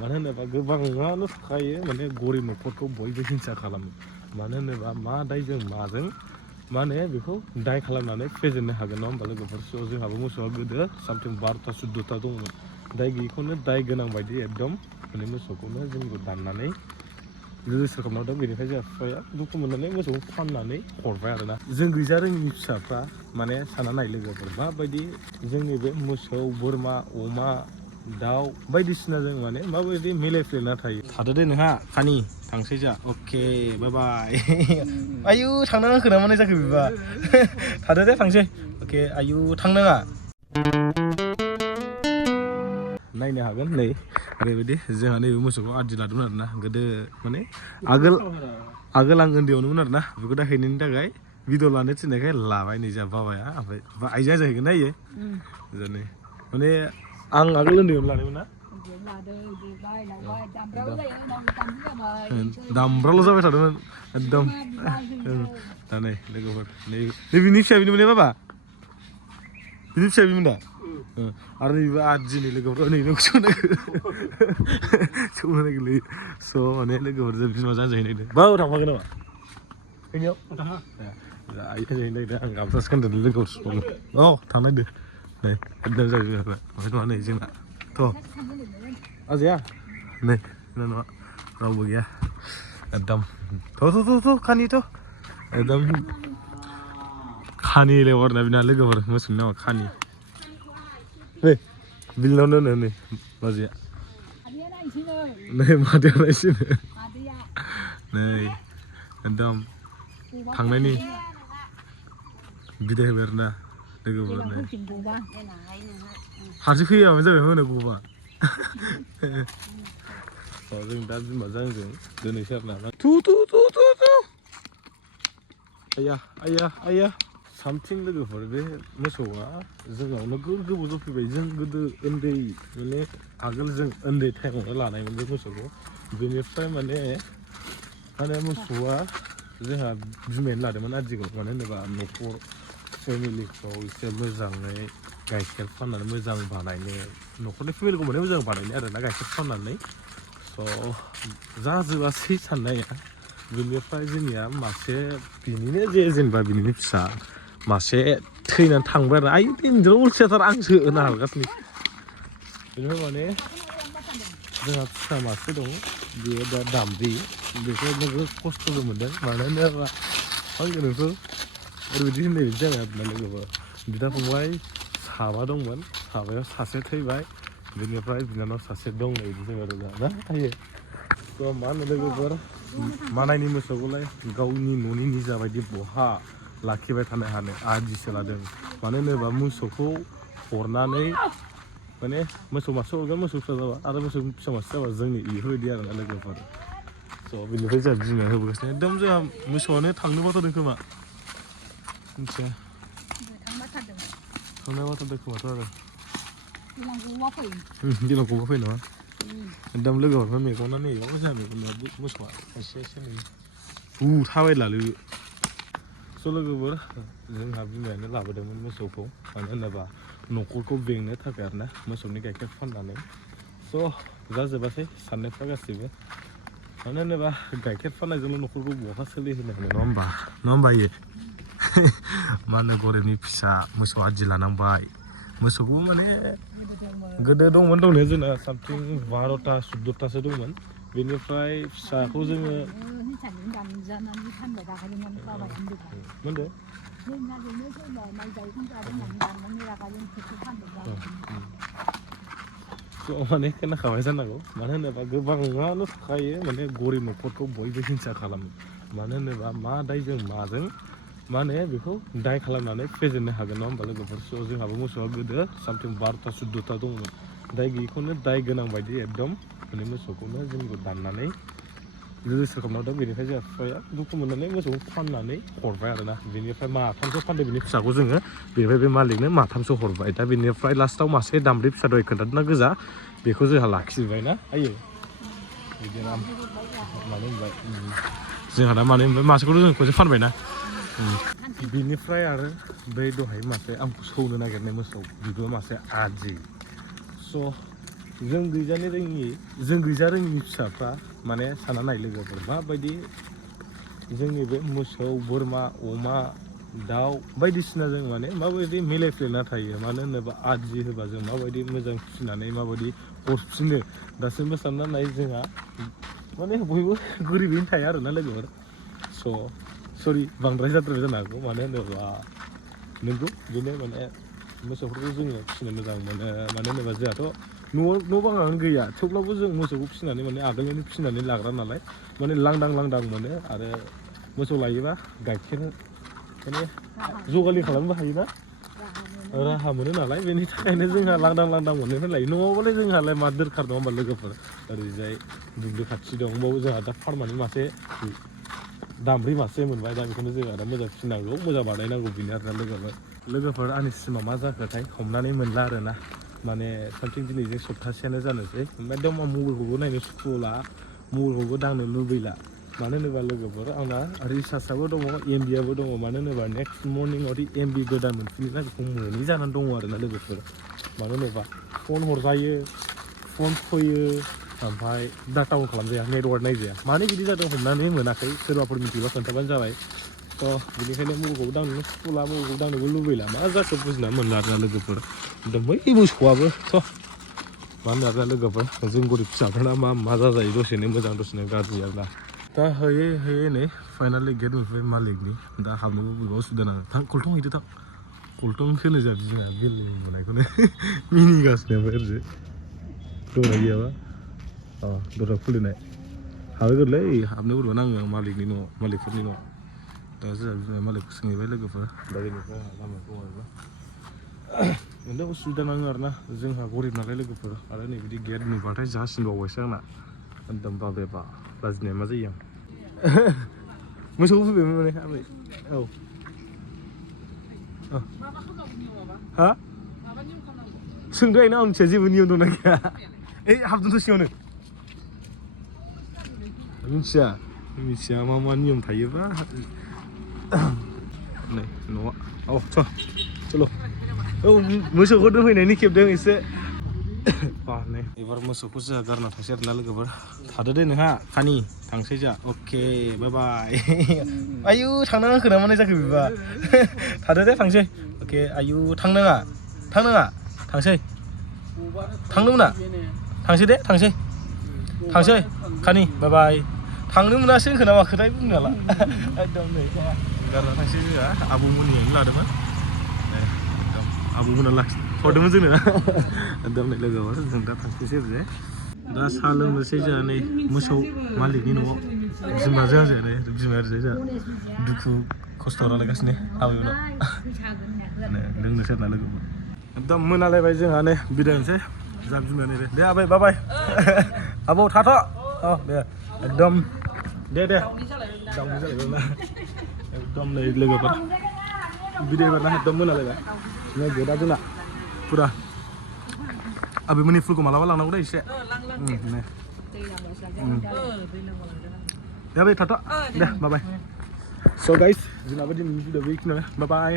मानो होनोबा गोबाङानो थाखायो माने गरिब न'खरखौ बयबो हिंसा खालामो मानो होनोबा मा दायजों माजों माने बेखौ दाय खालामनानै फेजेननो हागोन नङा होमबा लोगोफोर स' जोंहाबो मोसौआ गोदो सामथिं 12ता 14ता दंमोन दाय गैयिखौनो दाय गोनां बायदि एकदम माने मोसौखौनो जोंखौ दाननानै रेजिस्टार खालामना दों बेनिफ्राय जोंहा बिफाया दुखु मोननानै मोसौखौ फाननानै हरबाय आरोना जों गैजा रोङिनि फिसाफ्रा माने सानना नाय लोगोफोर माबायदि जोंनि बे मोसौ बोरमा अमा दाउ बायदिसिना जों माने माबायदि मिलायफ्लेना थायो थादो दे नोंहा खानि थांसै जा अके बाय बाय आयु थांनाङा खोना माने जाखो बिबा थादो दे थांसै अके आयु थांनाङा नायनो हागोन नै ओरैबायदि जोंहा नैबे मोसौखौ आदि लादोंमोन आरोना गोदो माने आगोल आं उन्दैयावनोमोन आरोना बेखौ दा हैनायनि थाखाय भिडिअ लानो थिननायखाय लाबाय नै जा बाबाया ओमफ्राय आइजोआ जाहैगोन ना इयो जाने माने आं आगोल उन्दैयावनो लादोंमोन ना दामब्राल' जाबाय थादोंमोन एकदम दा नै लोगोफोर नै बिनि फिसा बिनिमोन ने बाबा बिनि फिसा बिमोन दा आरो नैबे आदिनि लोगोफोर नै सौनो नागिरलै स' माने लोगोफोर जों बिमा जाहैनो नागिरदों बाव थांफागोन नामा फैनायाव आइ जाहैनो नागिरदों आं गामसासो गानदों लोगोफोर सनो औ थांनो नागिरदों नै एकदम जाबाय जोंहा ओमफ्राय नङा नै जोंना थ' आजाया नै जोंना नङा रावबो गैया एकदम थ' खानिथ' एकदम खानि लेवार ना बिना लोगोफोर मोसौनि नामा खानि नै बिलनावनो नै बाजैया नै मादैया नायसिनो नै एकदम थांनायनि बिदाय होबाय आरोना लोगोफोर नै हारसिं फैयाबानो जाबाय होनो गबा जों दा बिमाजों आंजों दोनैसै आरोना थु आया सामथिं लोगोफोर बे मोसौआ जोंनाव नोगोर गोबाव जफैबाय जों गोदो उन्दै माने आगोल जों उन्दै टाइमावनो लानायमोन बे मोसौखौ बेनिफ्राय माने मोसौआ जोंहा बिमायानो लादोंमोन आदिखौ मानो होनोबा न'खर फेमिलिखौ एसे मोजाङै गाइखेर फाननानै मोजां बानायनो न'खरनि फेमिलिखौ माने मोजां बानायनो आरोना गाइखेर फाननानै स' जाजोबासै साननाया बिनिफ्राय जोंनिया मासे बिनिनो जेनेबा बिनिनो फिसा मासे थैनानै थांबाय आरो आइ देनजार अलसियाथार आंसो होनो हागासिनो बेनिफ्राय माने जोंहा फिसा मासे दं बेयो दा दामब्रि बेखौ नोगोद खस्थ'बो मोनदों मानो होनोबा आंखौ नोंखौ ओरैबायदि होननाय बायदि जाबाय आरोना लोगोफोर बिदा फंबाय साबा दंमोन साबायाव सासे थैबाय बिनिफ्राय बिनानाव सासे दं बिदि जाबाय आरो ना थायो थ' मा होनो लोगोफोर मालायनि मोसौखौलाय गावनि न'नि निजा बायदि बहा लाखिबाय थानो हानो आदिसो लादों मानो होनोबा मोसौखौ हरनानै माने मोसौ मासे हरगोन मोसौ फिसा जाबा आरो मोसौ फिसा मासे जाबा जोंनि बेफोरबायदि आरोना लोगोफोर स' बेनिफ्राय जोंहा बिमाया होबोगासिनो एकदम जोंहा मोसौआनो थांनो बाथारदों खोमा मिथिया थांनो बाथारदों खोमाथ' आरो दैज्लां गबा फैयो नामा एकदम लोगोफोर मेगना नैयाव जोंहा मेगना मोसौआ एसे नुयो थाबायलालै स' लोगोफोर जोंहा बिमायानो लाबोदोंमोन मोसौखौ मानो होनोबा न'खरखौ बेंनो थाखाय आरोना मोसौनि गाइखेर फाननानै स' जाजोबासै साननायफ्रा गासैबो मानो होनोबा गाइखेर फाननायजोंल' न'खरखौ बहा सोलिहोनो हानो नङा होमबा इयो मा होनो गरिबनि फिसा मोसौ आदि लानांबाय मोसौखौबो माने गोदो दंमोन दंनाया जोंना सामथिं 12ता 14तासो दंमोन बेनिफ्राय फिसाखौ जोङो मोनदो माने खोनाखाबाय जानांगौ मानो होनोबा गोबाङानो थाखायो माने गरिब न'खरखौ बयबो हिंसा खालामो मानो होनोबा मा दायजों माजों माने बेखौ दाय खालामनानै फेजेननो हागोन नङा होमबा लोगोफोर स' जोंहाबो मोसौआ गोदो सामथिं 12ता 14ता दंमोन दाय गैयिखौनो दाय गोनां बायदि एकदम माने मोसौखौनो जोंखौ दाननानै रेजिस्टार खालामना दों बेनिफ्राय जोंहा बिफाया दुखु मोननानै मोसौखौ फाननानै हरबाय आरोना बेनिफ्राय माथामसो फानदों बिनि फिसाखौ जोङो बेनिफ्राय बे मालिकनो माथामसो हरबाय दा बेनिफ्राय लास्टआव मासे दामब्रि फिसा दहाय खोन्थादोंना गोजा बेखौ जोंहा लाखिजोब्बाय ना आयो बिदिनो मानो होनबाय जोंहा दा मानो होनबाय मासेखौथ' जों खनसे फानबायना बिनिफ्राय आरो बै दहाय मासे आंखौ सौनो नागिरनाय मोसौ बिबो मासे आदि स' जों गैजानो रोङि जों गैजा रोङि फिसाफ्रा माने सानना नाय लोगोफोर माबायदि जोंनि बे मोसौ बोरमा अमा दाउ बायदिसिना जों माने माबायदि मिलायफ्लेना थायो मानो होनोबा आदि होबा जों माबायदि मोजां फिसिनानै माबायदि हरफिनो दासिमबो सानना नाय जोंहा माने बयबो गोरिबैनो थाया आरोना लोगोफोर स' सरि बांद्राय जाद्राय जानो हागौ मानो होनोबा नोंगौ बेनो माने मोसौफोरखौ जोङो फिसिनो मोजां मोनो मानो होनोबा जोंहाथ' न' बाङानो गैया थेवब्लाबो जों मोसौखौ फिसिनानै माने आगोलनिनो फिसिनानै लाग्रा नालाय माने लांदां मोनो आरो मोसौ लायोबा गाइखेर माने जगालि खालामनोबो हायोना राहा मोनो नालाय बेनि थाखायनो जोंहा लांदां मोननो लायो न'आवबालाय जोंहालाय मा दरखार दं होमबा लोगोफोर ओरैजाय दुब्लि खाथि दं होमबाबो जोंहा दा फार्मानि मासे दामब्रि मासे मोनबाय दा बेखौनो जोंहा दा मोजां फिसिनांगौ मोजां बानायनांगौ बेनो आरोना लोगोफोर आंनि सिमा मा जाखोथाय हमनानै मोनला आरोना माने सामथिं दिनैजों सप्तासेयानो जानोसै ओमफ्राय दम मबाइलखौबो नायनो सुखुला मबाइलखौबो दांनो लुबैला मानो होनोबा लोगोफोर आंना रिसार्जआबो दङ एमबिआबो दङ मानो होनोबा नेक्स्ट मर्निंआवदि एमबि गोदान मोनफिनोना बेखौ मोनै जानानै दङ आरोना लोगोफोर मानो होनोबा फन हरजायो फन फैयो ओमफ्राय डाटा अन खालामजाया नेटवार्क नायजाया मानो बिदि जादों हमनानै मोनाखै सोरबाफोर मिथिबा खोन्थाबानो जाबाय थ' बेनिखायनो मबाइलखौबो दांनो सुखुला मबाइलखौ दांनोबो लुबैला मा जाखो बुजिना मोनला आरोना लोगोफोर बै मोसौआबो थ' मा होनो आरोना लोगोफोर जों गरिब फिसाफोरना मा जाजायो दसेनो मोजां दसेनो गाज्रि आरोना दा होयै नै फाइनालि गेट मोनफैबाय मालिकनि दा हाबनोबो बोरैबा उसुबिदा नाङो थां कल्टं हैदो थां कल्टं होनो जाबि जोंहा बिल्डिं नुनायखौनो मिनिगासिनो ओमफ्राय ओरैजाय दरजा गैयाबा दरजा खुलिनाय हाबहैगोरलै हाबनो बोरैबा नाङो मालिकफोरनि न'आव दा जोंहा मालिकखौ सोंहैबाय लोगोफोर दा बेनिफ्राय लामाखौ आरोना ओंखायनो उसुबिदा नाङो आरोना जोंहा गरिब नालाय लोगोफोर आरो नै बिदि गेट नुबाथाय जासिनबावबायसो आंना एकदम बाब्रे बा लाजिनाया मा जायो आं मोसौखौ फैबायमोन माने आबै औ हा सोंदों आं मिथिया जेबो नियम दंना गैया ओइ हाबदोंथ' सिङावनो मिथिया मा नियम थायोबा नै न'आ औ चल' औ मोसौखौ दोनफैनायनि खेबदों एसे नै एबार मोसौखौ जोंहा गारना थांसै आरोना लोगोफोर थादो दे नोंहा खानि थांसै जोंहा अके बाय बाय आयु थांनाङा खोना माने जाखो बेबा थादो दे थांसै अके आयु थांनाङा थांसै थांनो मोना थांसै खानि बाय बाय थांनो मोनासै होनखोना मा खोथाय बुंनो हाला एकदम नै गारना थांसै जोंहा आबौमोननियावनो लादोंमोन एकदम आबौमोना हरदोंमोन जोंनो एकदम नै लोगोफोर जों दा थांसैसै ओरैजाय दा साहा लोंनोसै जोंहा नै मोसौ मालिकनि न'आव बिमाजों आंजों नै बिमाया ओरैजाय जोंहा दुखु खस्थ' रायलायगासिनो आबैमोनाव लोंनोसै आरोना लोगोफोर एकदम मोनालायबाय जोंहा नै बिदाय होनोसै जोंहा बिमाया नै दे आबै बाय आबौ थाथ' औ दे एकदम दे दावनि जालायबाय एकदम नै लोगोफोर बिदाय बारना एकदम मोनालायबाय नै गेटआ जोंना फुरा आबैमोननि फुलखौ मालाबा लांनांगौ दे एसे दे आबै थाथ' दे बाय स' गाइस जोंनाबो दिनैनि भिडिअ'आ बेखिनियानो बाय